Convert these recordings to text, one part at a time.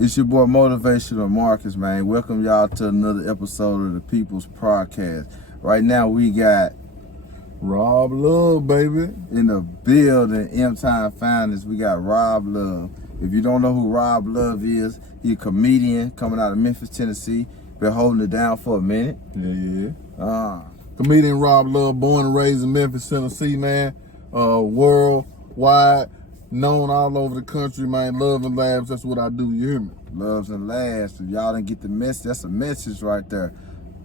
It's your boy Motivational Marcus, man. Welcome y'all to another episode of the People's Podcast. Right now we got Rob Love, baby. in the building, M-Time Finest. We got Rob Love. If you don't know who Rob Love is, he's a comedian coming out of Memphis, Tennessee. Been holding it down for a minute. Yeah. Comedian Rob Love, born and raised in Memphis, Tennessee, man. Worldwide, known all over the country, man. Love and laughs, that's what I do, you hear me? Loves and laughs. If y'all didn't get the message, that's a message right there.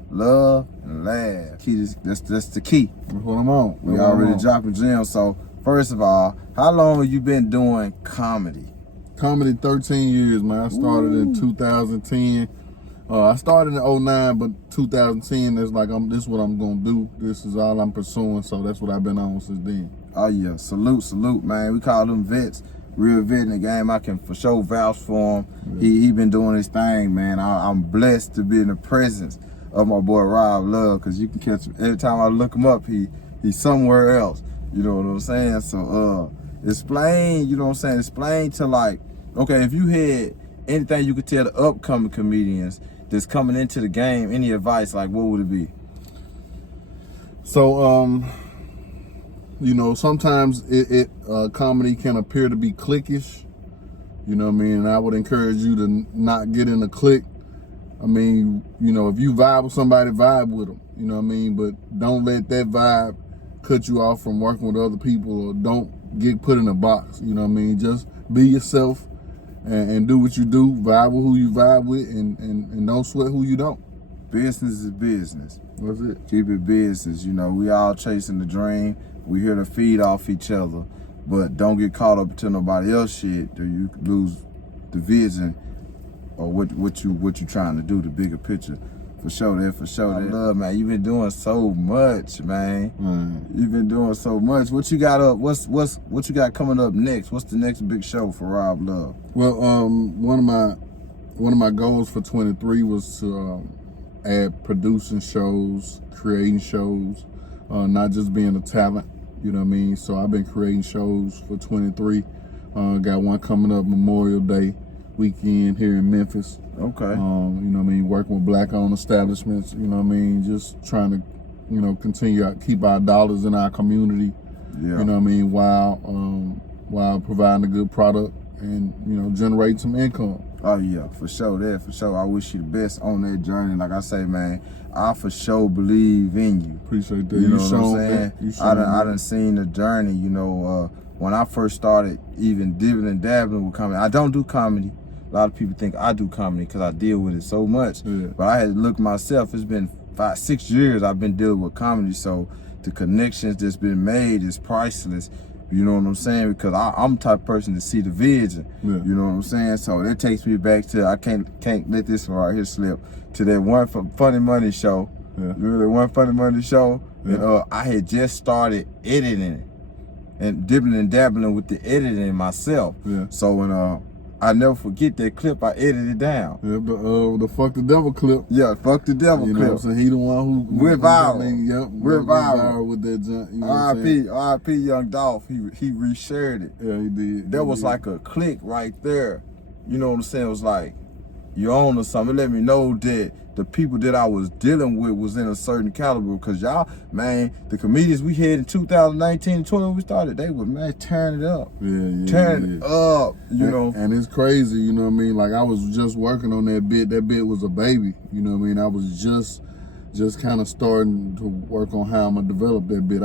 Love and laugh. That's the key. That's what I'm on. We already dropping gems. So first of all, how long have you been doing comedy? Comedy 13 years, man. I started in 2010. I started in 09, but 2010, that's like, this is what I'm gonna do. This is all I'm pursuing, so that's what I've been on since then. Oh yeah, salute, man. We call them vets. Real vet in the game. I can for sure vouch for him. Yeah. He been doing his thing, man. I'm blessed to be in the presence of my boy Rob Love, because you can catch him every time I look him up. He's somewhere else. You know what I'm saying? So explain. You know what I'm saying? Explain to, like, okay, if you had anything you could tell the upcoming comedians that's coming into the game, any advice, like, what would it be? So you know, sometimes comedy can appear to be cliquish, you know what I mean? And I would encourage you to not get in a clique. I mean, you know, if you vibe with somebody, vibe with them, you know what I mean? But don't let that vibe cut you off from working with other people, or don't get put in a box, you know what I mean? Just be yourself and do what you do, vibe with who you vibe with, and don't sweat who you don't. Business is business. That's it. Keep it business. You know, we all chasing the dream. We here to feed off each other, but don't get caught up into nobody else shit, or you could lose the vision or what you trying to do, the bigger picture. For sure that. Love, man. You've been doing so much, man. You've been doing so much. What you got up? What you got coming up next? What's the next big show for Rob Love? Well, one of my goals for 23 was to add producing shows, creating shows, not just being a talent. You know what I mean? So I've been creating shows for 23. Got one coming up Memorial Day weekend here in Memphis. Okay. You know what I mean? Working with black-owned establishments. You know what I mean? Just trying to, you know, continue to keep our dollars in our community. Yeah. You know what I mean? While providing a good product and, you know, generating some income. Oh yeah, for sure that, for sure. I wish you the best on that journey. Like I say, man, I for sure believe in you. Appreciate that. You know what I'm saying? I done seen the journey, you know, when I first started even dibbling and dabbling with comedy. I don't do comedy. A lot of people think I do comedy because I deal with it so much. Yeah. But I had to look myself. It's been 5-6 years I've been dealing with comedy, so the connections that's been made is priceless. You know what I'm saying? Because I'm the type of person to see the vision. Yeah. You know what I'm saying? So that takes me back to, I can't let this one right here slip, to that one Funny Money show. Yeah. You know that one Funny Money show? Yeah. And I had just started editing it and dibbling and dabbling with the editing myself. Yeah. So when I never forget that clip, I edited it down. Yeah, but the Fuck the Devil clip. Yeah, Fuck the Devil you clip. Know, so he the one who went viral. Yep, went viral with that junk. You know R.I.P. Young Dolph. He reshared it. Yeah, he did. That was like a click right there. You know what I'm saying? It was like, you own or something. It let me know that the people that I was dealing with was in a certain caliber. Because y'all, man, the comedians we had in 2019 and 20 when we started, they were, man, tearing it up. Yeah. Tearing it up, you know. And it's crazy, you know what I mean? Like, I was just working on that bit. That bit was a baby, you know what I mean? I was just kind of starting to work on how I'm going to develop that bit.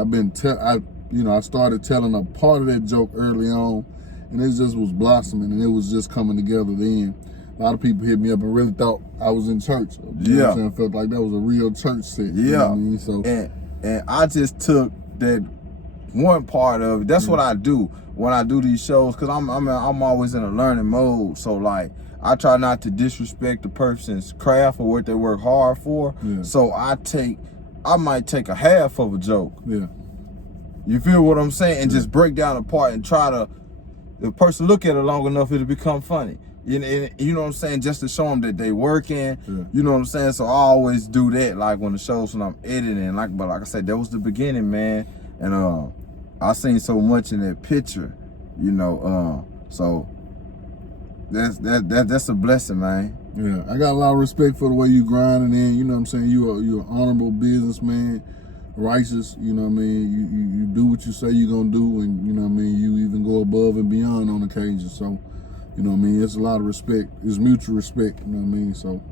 I started telling a part of that joke early on, and it just was blossoming, and it was just coming together then. A lot of people hit me up and really thought I was in church. You know what I'm saying? Felt like that was a real church set. Yeah. You know what I mean? So, and I just took that one part of it. That's what I do when I do these shows, because I'm always in a learning mode. So like, I try not to disrespect the person's craft or what they work hard for. Yeah. So I might take a half of a joke. Yeah. You feel what I'm saying? And just break down the part and try to, the person look at it long enough, it'll become funny. You know what I'm saying? Just to show them that they working. Yeah. You know what I'm saying? So I always do that, like when the shows, when I'm editing. But like I said, that was the beginning, man. And I seen so much in that picture, you know. So That's a blessing, man. Yeah, I got a lot of respect for the way you grinding in. You know what I'm saying? You're an honorable businessman, righteous. You know what I mean? You do what you say you're gonna do, and you know what I mean. You even go above and beyond on occasion. So, you know what I mean? It's a lot of respect. It's mutual respect. You know what I mean? So.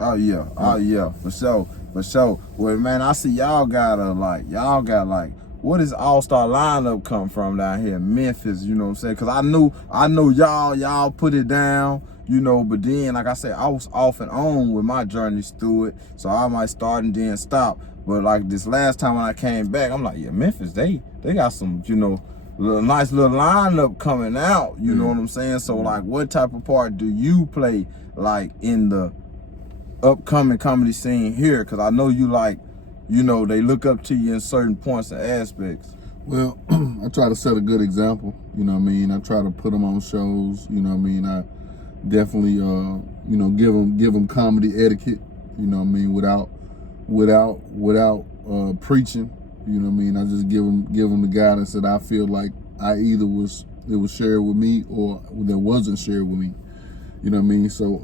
Oh yeah, for sure. Well, man, I see y'all got where does All-Star lineup come from down here in Memphis? You know what I'm saying? Cause I know y'all put it down, you know, but then, like I said, I was off and on with my journeys through it, so I might start and then stop. But like this last time when I came back, I'm like, yeah, Memphis, they got some, you know, nice little lineup coming out, you know what I'm saying? So like, what type of part do you play like in the upcoming comedy scene here? Because I know you like, you know, they look up to you in certain points and aspects. Well, I try to set a good example, you know what I mean? I try to put them on shows, you know what I mean? I definitely, you know, give them comedy etiquette, you know what I mean? Without preaching, you know what I mean? I just give them the guidance that I feel like it was shared with me or that wasn't shared with me, you know what I mean? So,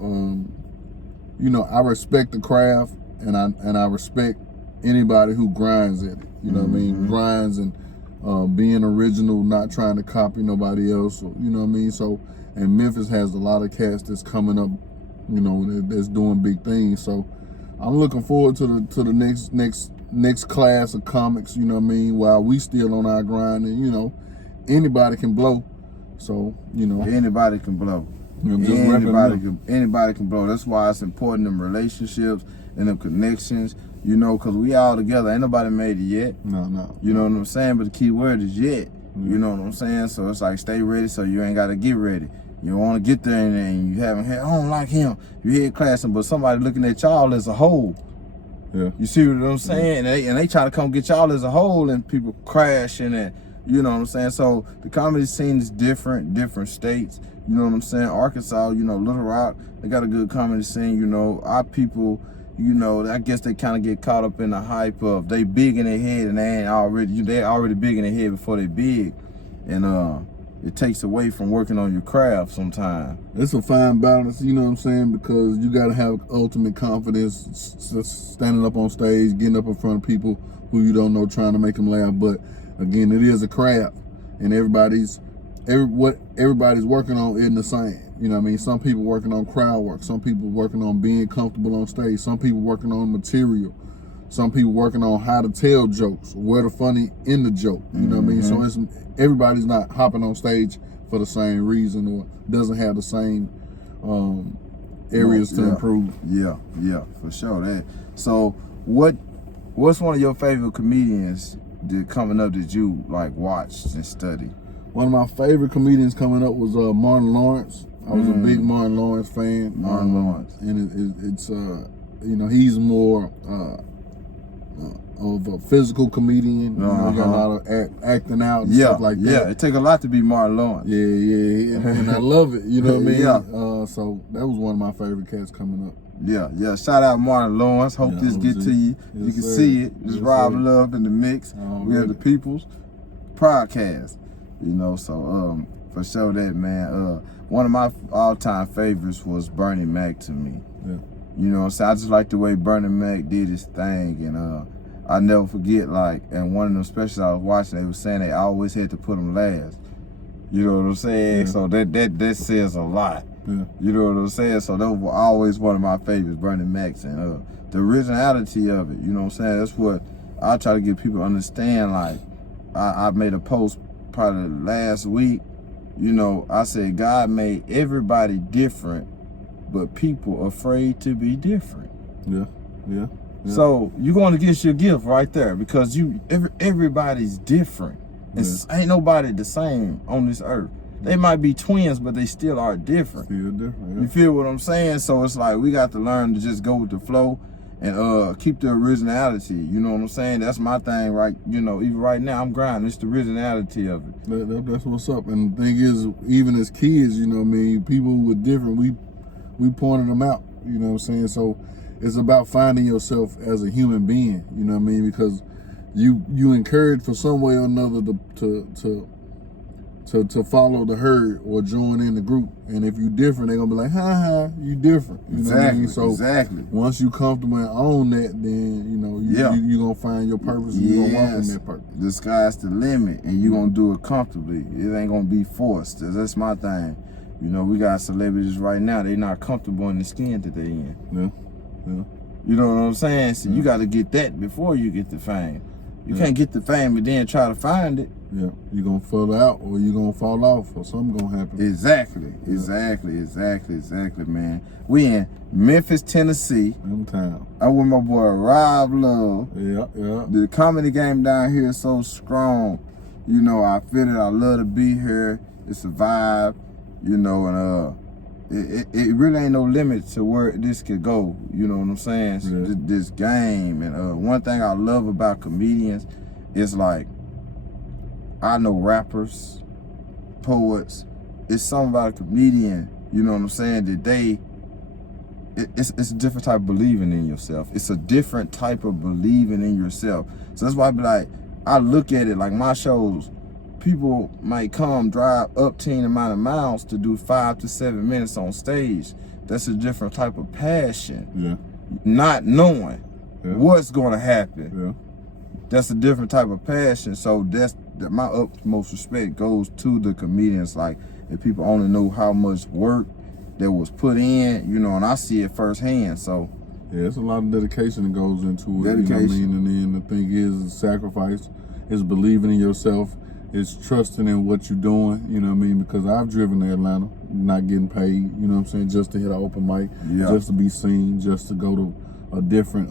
you know, I respect the craft and I respect anybody who grinds at it. You know what I mean? Grinds and being original, not trying to copy nobody else. You know what I mean? So, and Memphis has a lot of cats that's coming up, you know, that's doing big things. So, I'm looking forward to the next class of comics. You know what I mean? While we still on our grind, and you know, anybody can blow. So, you know, anybody can blow. You know, anybody can blow. That's why it's important in relationships and them connections, you know, because we all together. Ain't nobody made it yet. No. You know what I'm saying? But the key word is yet. You know what I'm saying? So it's like stay ready so you ain't got to get ready. You don't want to get there and you haven't had, I don't like him. You hear classing, but somebody looking at y'all as a whole. Yeah. You see what I'm saying? And they try to come get y'all as a whole and people crashing and, you know what I'm saying? So the comedy scene is different states. You know what I'm saying? Arkansas, you know, Little Rock, they got a good comedy scene. You know, our people, you know, I guess they kind of get caught up in the hype of they big in their head and they already big in their head before they big. And it takes away from working on your craft sometimes. It's a fine balance, you know what I'm saying? Because you got to have ultimate confidence, standing up on stage, getting up in front of people who you don't know, trying to make them laugh. But again, it is a craft, and what everybody's working on isn't the same. You know what I mean? Some people working on crowd work, some people working on being comfortable on stage, some people working on material, some people working on how to tell jokes, where the funny in the joke. You know what I mean? So everybody's not hopping on stage for the same reason or doesn't have the same areas to improve. Yeah, for sure. That. So what's one of your favorite comedians coming up that you like watched and studied? One of my favorite comedians coming up was Martin Lawrence. I was a big Martin Lawrence fan. Martin Lawrence. And it's you know, he's more of a physical comedian. You know, he got a lot of acting out and stuff like that. Yeah, it take a lot to be Martin Lawrence. Yeah. And I love it. You know what I mean? Yeah. So that was one of my favorite cats coming up. Yeah. Shout out Martin Lawrence. Hope this get to you. Yes, You can sir. see it. Just Yes, Rob sir. Love in the mix. We have the People's Podcast. You know, so for sure that, man. One of my all-time favorites was Bernie Mac to me. Yeah. You know what I'm saying? I just like the way Bernie Mac did his thing, and I never forget, like, and one of them specials I was watching, they were saying they always had to put him last. You know what I'm saying? Yeah. So that says a lot. Yeah. You know what I'm saying? So that was always one of my favorites, Bernie Mac's, and the originality of it. You know what I'm saying? That's what I try to get people to understand. Like, I made a post probably last week. You know, I said God made everybody different, but people afraid to be different. Yeah. So you're going against your gift right there, because everybody's different. Ain't nobody the same on this earth. They might be twins, but they still are different. Still different. Yeah. You feel what I'm saying? So it's like we got to learn to just go with the flow and keep the originality. You know what I'm saying? That's my thing, right? You know, even right now I'm grinding. It's the originality of it. That's what's up. And the thing is, even as kids, you know what I mean, people who were different, we pointed them out. You know what I'm saying? So it's about finding yourself as a human being. You know what I mean? Because you encourage for some way or another to to follow the herd or join in the group. And if you different, they're gonna be like, ha, you different. You know what I mean? So exactly. once you comfortable and own that, then you gonna find your purpose and you gonna walk in that purpose. The sky's the limit, and you gonna do it comfortably. It ain't gonna be forced. That's my thing. We got celebrities right now, they not comfortable in the skin that they in. Yeah. You know what I'm saying? So you got to get that before you get the fame. You can't get the fame and then try to find it. Yeah, you're going to fall out or you're going to fall off or something going to happen. Exactly, man. We in Memphis, Tennessee. Town. I'm with my boy Rob Love. Yeah. The comedy game down here is so strong. I feel it. I love to be here. It's a vibe, and it really ain't no limit to where this could go. You know what I'm saying? Yeah. This game. And one thing I love about comedians is like, I know rappers, poets. It's something about a comedian, you know what I'm saying, that it's a different type of believing in yourself. It's a different type of believing in yourself. So that's why I be like, I look at it like my shows, people might drive up 10 amount of miles to do 5 to 7 minutes on stage. That's a different type of passion. Yeah. Not knowing what's going to happen. Yeah. That's a different type of passion. So that's my utmost respect goes to the comedians. Like, if people only know how much work that was put in, and I see it firsthand. So yeah, it's a lot of dedication that goes into it. Dedication. You know what I mean? And then the thing is sacrifice, is believing in yourself, is trusting in what you're doing, you know what I mean? Because I've driven to Atlanta, not getting paid, you know what I'm saying, just to hit an open mic, just to be seen, just to go to a different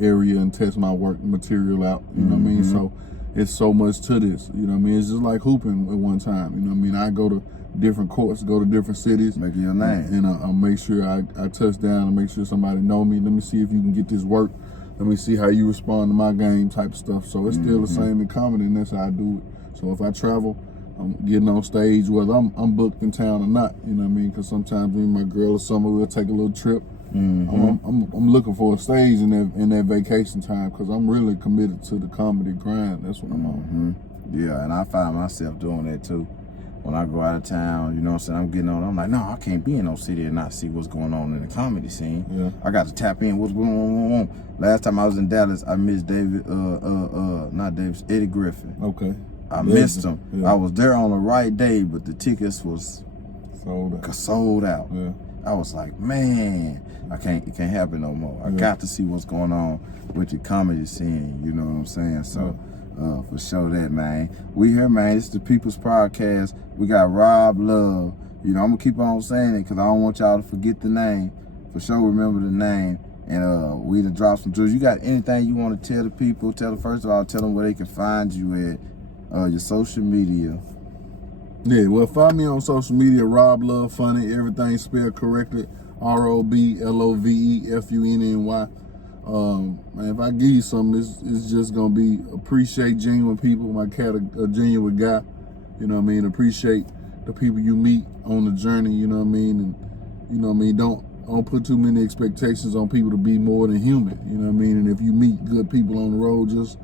area and test my work material out, you know what I mean? So it's so much to this, you know what I mean? It's just like hooping at one time, you know what I mean? I go to different courts, go to different cities. Making your name. And I'll make sure I touch down and make sure somebody know me. Let me see if you can get this work. Let me see how you respond to my game type stuff. So it's still the same in comedy, and that's how I do it. So if I travel, I'm getting on stage, whether I'm booked in town or not, you know what I mean? Because sometimes me and my girl or summer, we'll take a little trip. I'm looking for a stage in that vacation time because I'm really committed to the comedy grind. That's what I'm on. Yeah, and I find myself doing that too. When I go out of town, you know what I'm saying, I'm getting on, I'm like, no, I can't be in no city and not see what's going on in the comedy scene. Yeah. I got to tap in what's going on. Last time I was in Dallas, I missed Eddie Griffin. Okay. I missed him. Yeah. I was there on the right day, but the tickets was sold out. Yeah. I was like, man, it can't happen no more. I got to see what's going on with the comedy scene, you know what I'm saying? So for sure that, man. We here, man. It's the People's Podcast. We got Rob Love. I'm gonna keep on saying it because I don't want y'all to forget the name. For sure remember the name. And we done dropped some jewels. You got anything you want to tell the people? First of all, tell them where they can find you at, your social media. Yeah, well, find me on social media, Rob Love Funny. Everything spelled correctly, ROBLOVEFUNNY. Man, if I give you something, it's just gonna be appreciate genuine people. My cat, a genuine guy. You know what I mean? Appreciate the people you meet on the journey. You know what I mean? And you know what I mean? Don't put too many expectations on people to be more than human. You know what I mean? And if you meet good people on the road, just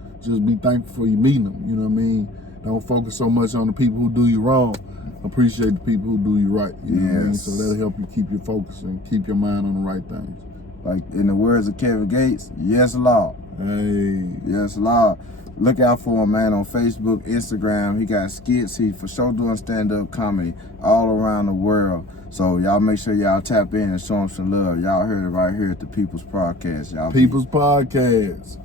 be thankful for you meeting them. You know what I mean? Don't focus so much on the people who do you wrong. Appreciate the people who do you right. You know what I mean? So that'll help you keep your focus and keep your mind on the right things. Like in the words of Kevin Gates, yes, Lord. Hey. Yes, Lord. Look out for him, man, on Facebook, Instagram. He got skits. He for sure doing stand-up comedy all around the world. So y'all make sure y'all tap in and show him some love. Y'all heard it right here at the People's Podcast. Y'all People's Podcast.